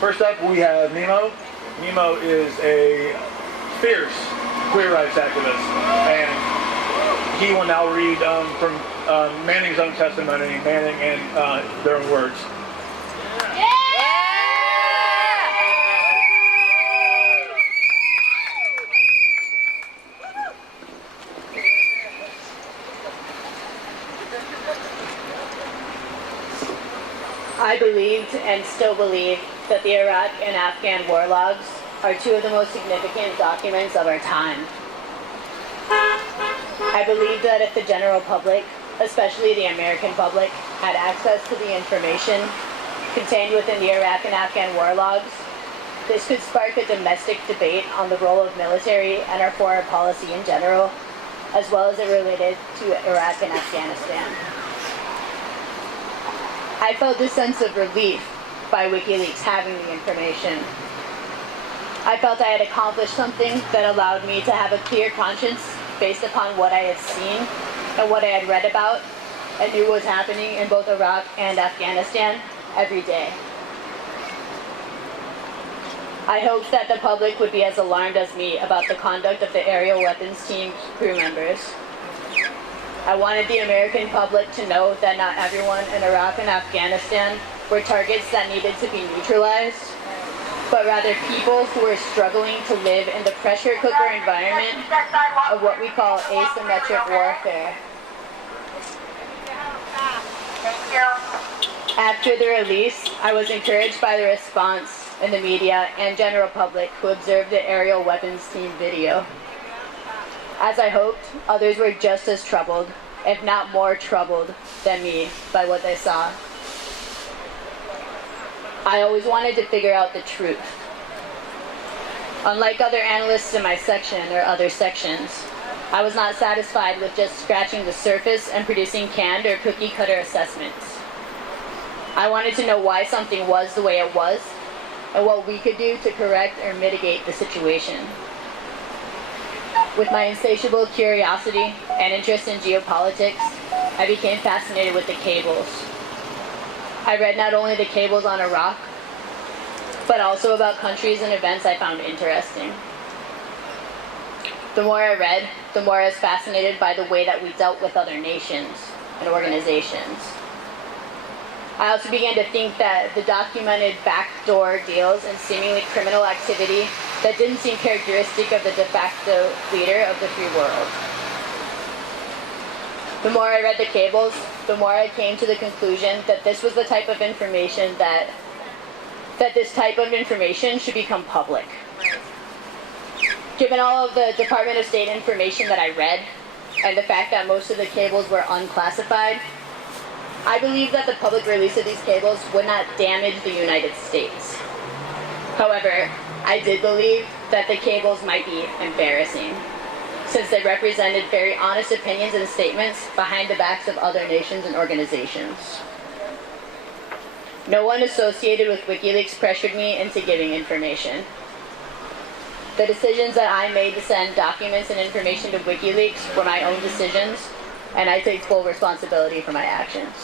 First up, we have Nemo. Nemo is a fierce queer rights activist, and he will now read from Manning's own testimony, Manning and their own words. I believed and still believe that the Iraq and Afghan war logs are two of the most significant documents of our time. I believe that if the general public, especially the American public, had access to the information contained within the Iraq and Afghan war logs, this could spark a domestic debate on the role of military and our foreign policy in general, as well as it related to Iraq and Afghanistan. I felt this sense of relief by WikiLeaks having the information. I felt I had accomplished something that allowed me to have a clear conscience based upon what I had seen and what I had read about and knew was happening in both Iraq and Afghanistan every day. I hoped that the public would be as alarmed as me about the conduct of the aerial weapons team crew members. I wanted the American public to know that not everyone in Iraq and Afghanistan were targets that needed to be neutralized, but rather people who were struggling to live in the pressure cooker environment of what we call asymmetric warfare. After the release, I was encouraged by the response in the media and general public who observed the aerial weapons team video. As I hoped, others were just as troubled, if not more troubled, than me by what they saw. I always wanted to figure out the truth. Unlike other analysts in my section or other sections, I was not satisfied with just scratching the surface and producing canned or cookie-cutter assessments. I wanted to know why something was the way it was and what we could do to correct or mitigate the situation. With my insatiable curiosity and interest in geopolitics, I became fascinated with the cables. I read not only the cables on Iraq, but also about countries and events I found interesting. The more I read, the more I was fascinated by the way that we dealt with other nations and organizations. I also began to think that the documented backdoor deals and seemingly criminal activity that didn't seem characteristic of the de facto leader of the free world. The more I read the cables, the more I came to the conclusion that this was the type of information that this type of information should become public. Given all of the Department of State information that I read, and the fact that most of the cables were unclassified, I believe that the public release of these cables would not damage the United States. However, I did believe that the cables might be embarrassing, since they represented very honest opinions and statements behind the backs of other nations and organizations. No one associated with WikiLeaks pressured me into giving information. The decisions that I made to send documents and information to WikiLeaks were my own decisions, and I take full responsibility for my actions.